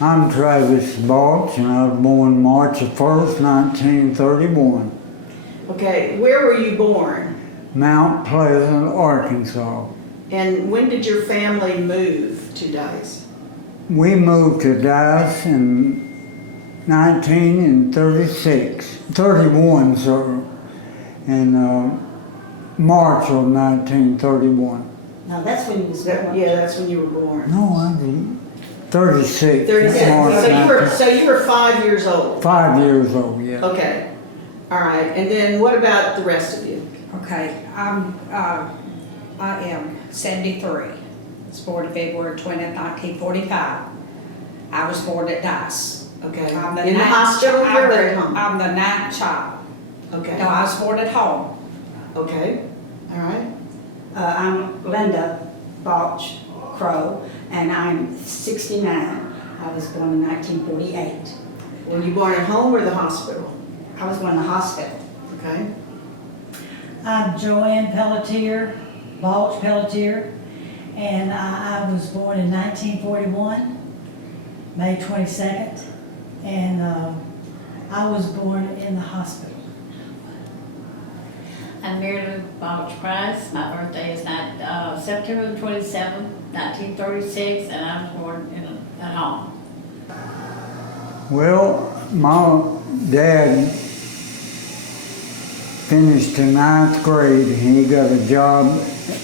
I'm Travis Balch, and I was born March the 1st, 1931, Okay, where were you born? Mount Pleasant, Arkansas. And when did your family move to Dice? We moved to Dallas in 31, sir, in March of 1931. No, that's when you was born. Yeah, that's when you were born. No, I was 36. 36. March So you were 5 years old. 5 years old, yeah. Okay. All right. And then what about the rest of you? Okay, I am 73. I was born February 20th, 1945. I was born at Dice. Okay. I'm In the hospital or at home? I'm the ninth child. Okay. No, I was born at home. Okay. All right. I'm Linda Balch Crow, and I'm 69. I was born in 1948. Were you born at home or the hospital? I was born in the hospital. Okay. I'm Joanne Pelletier, Balch Pelletier, and I was born in 1941, May 22nd, and I was born in the hospital. I'm Mary Lou Balch Price. My birthday is September 27th, 1936, and I was born at home. Well, my dad finished the 9th grade and he got a job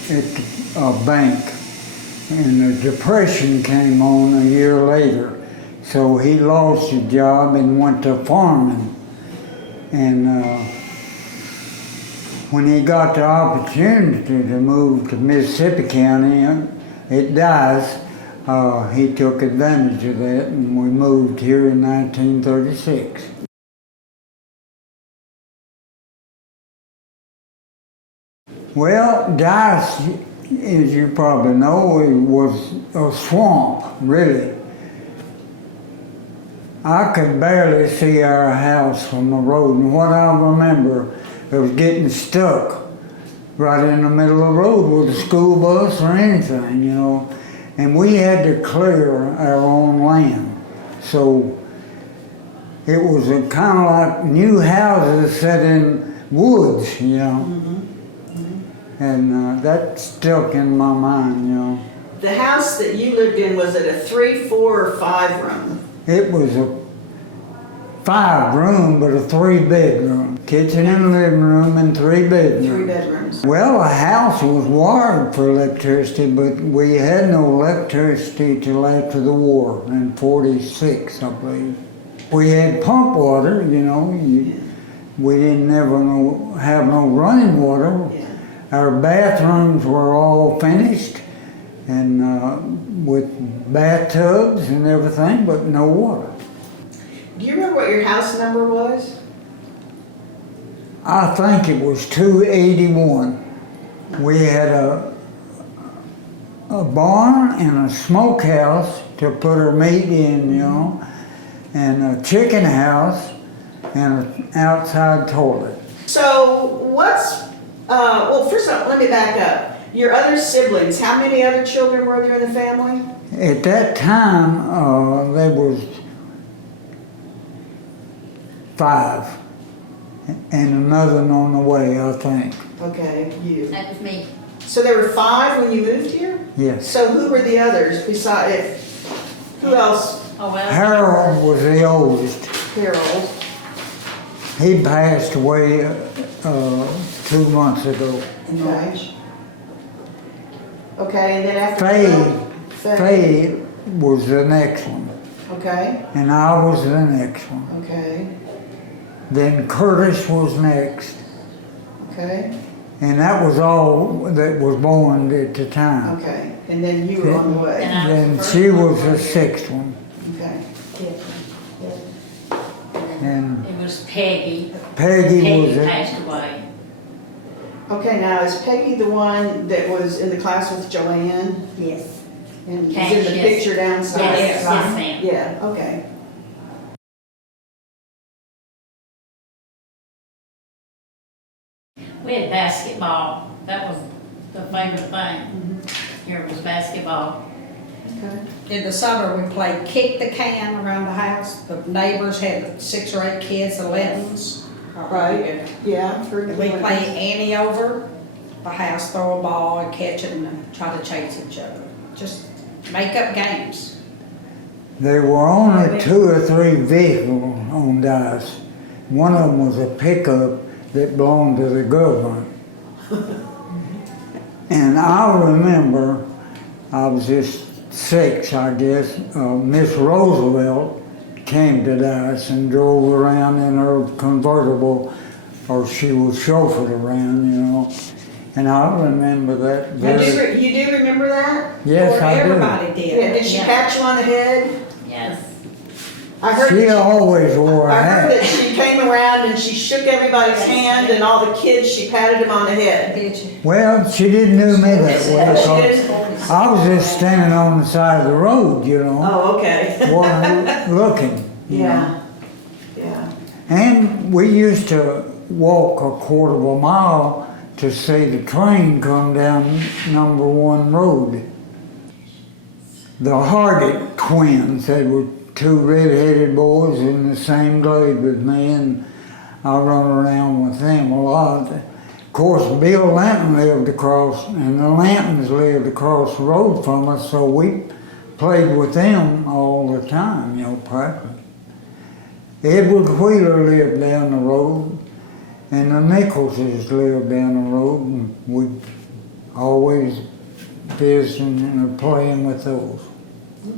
at a bank. And the Depression came on a year later. So he lost his job and went to farming. And when he got the opportunity to move to Mississippi County at Dice, he took advantage of that, and we moved here in 1936. Well, Dice, as you probably know, it was a swamp, really. I could barely see our house from the road, and what I remember, it was getting stuck right in the middle of the road with a school bus or anything, you know. And we had to clear our own land. So it was a kind of like new houses set in woods, you know. And that stuck in my mind, you know. The house that you lived in, was it a 3, 4, or 5 room? It was a 5-room, but a 3-bedroom. Kitchen and living room and 3 bedrooms. 3 bedrooms. Well, the house was wired for electricity, but we had no electricity till after the war in '46, I believe. We had pump water, you know. We didn't ever have no running water. Yeah. Our bathrooms were all finished and with bathtubs and everything, but no water. Do you remember what your house number was? I think it was 281. We had a barn and a smokehouse to put our meat in, you know, and a chicken house and an outside toilet. So well, first off, let me back up. Your other siblings, how many other children were there in the family? At that time, there was 5, and another one on the way, I think. Okay, you. That was me. So there were 5 when you moved here? Yes. So who were the others besides, who else? Oh, well. Harold was the oldest. Harold. He passed away 2 months ago. Okay. Okay, and then after Faye was the next one, Okay, and I was the next one. okay, Then Curtis was next, okay, and that was all that was born at the time. okay. And then you were on the way. And I was Then the first she one was the born. 6th one, Okay. and It was Peggy. Peggy was Peggy it. passed away. Okay, now is Peggy the one that was in the class with Joanne? Yes. And is Okay, in the yes. picture downside? Yes, yes, ma'am. Yeah, okay. We had basketball. That was the favorite thing. Here was basketball. Okay. In the summer, we played kick the can around the house. The neighbors had 6 or 8 kids, 11s. Right. Yeah, I've heard We of play that. Annie over the house, throw a ball and catch it and try to chase each other. Just make up games. There were only 2 or 3 vehicles on Dice. One of them was a pickup that belonged to the government. And I remember, I was just 6, I guess, Miss Roosevelt came to Dice and drove around in her convertible, or she was chauffeured around, you know. And I remember that very... You do remember that? Yes, Or I do. everybody Yeah, did. did she pat you on the head? Yes. I heard She that she- always wore a I heard that hat. she came around and she shook everybody's hand and all the kids, she patted them on the head. Did you? Well, she didn't do me that way, She 'cause did? I was just standing on the side of the road, you know, Oh, okay. wasn't looking. you know. Yeah, yeah. And we used to walk a quarter of a mile to see the train come down number 1 road. The Hargett twins, they were 2 red-headed boys in the same grade with me, and I run around with them a lot. Of course, Bill Lanton lived across, and the Lantons lived across the road from us, so we played with them all the time, you know, practically. Edward Wheeler lived down the road, and the Nicholses lived down the road, and we always visiting and playing with those.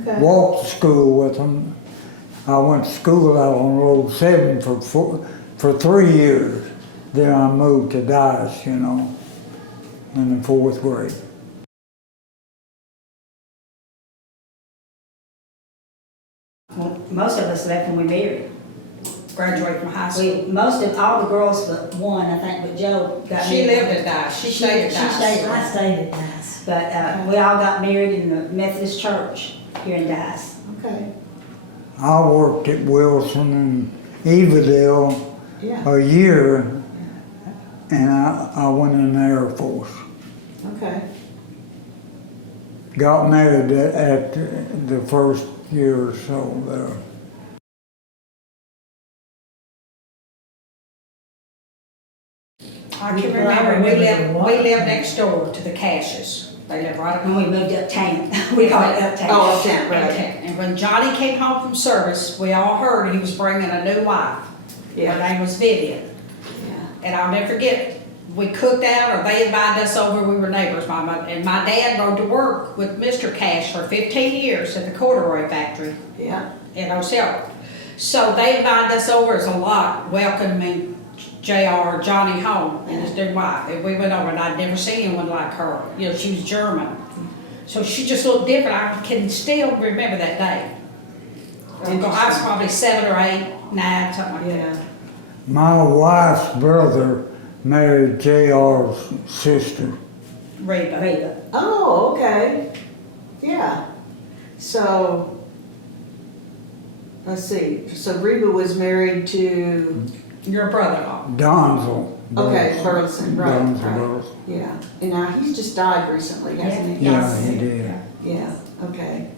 Okay. Walked to school with them. I went to school out on Road 7 for 3 years. Then I moved to Dice, you know, in the 4th grade. Well, most of us left when we married. Graduate from high school. Most of, all the girls but one, I think, but Joe got She married. lived at Dice. She stayed at She Dice. stayed I stayed at Dice. But we all got married in the Methodist church here in Dice. Okay, I worked at Wilson and Evadale yeah, a year, and I went in the Air Force. okay. Got married at the first year or so there. I can Well, I remember, we remember lived the next door to the Cashes. They lived right When across. we moved uptown, we called it uptown. Oh, uptown, right. And when Johnny came home from service, we all heard he was bringing a new wife. Her Yeah, name was Vivian. yeah. And I'll never forget it. We cooked out, or they invited us over, we were neighbors, and my dad rode to work with Mr. Cash for 15 years at the corduroy factory Yeah, in O'Sellery. So they invited us over as a lot, welcoming JR, Johnny home, and his new wife. And we went over, and I'd never seen anyone like her. You know, she was German. So she just looked different. I can still remember that day. I was probably 7 or 8, 9, something like that. yeah. My wife's brother married JR's sister. Reba. Reba. Oh, okay. Yeah. So, let's see. So Reba was married to, Your brother-in-law. Donzel. okay, Burleson, right, Donzel right. Burleson. Yeah. And now he's just died recently, hasn't he? Yeah, he did. Yeah, okay.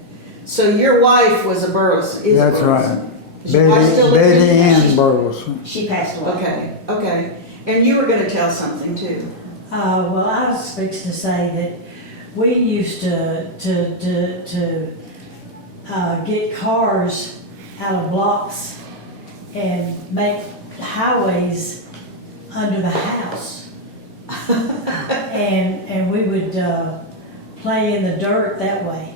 So your wife was a Burleson, is a That's Burleson? right. Is your wife still Betty living? Ann Burleson. She passed away. Okay, okay. And you were gonna tell something too. Well, I was fixing to say that we used to get cars out of blocks and make highways under the house. And we would play in the dirt that way.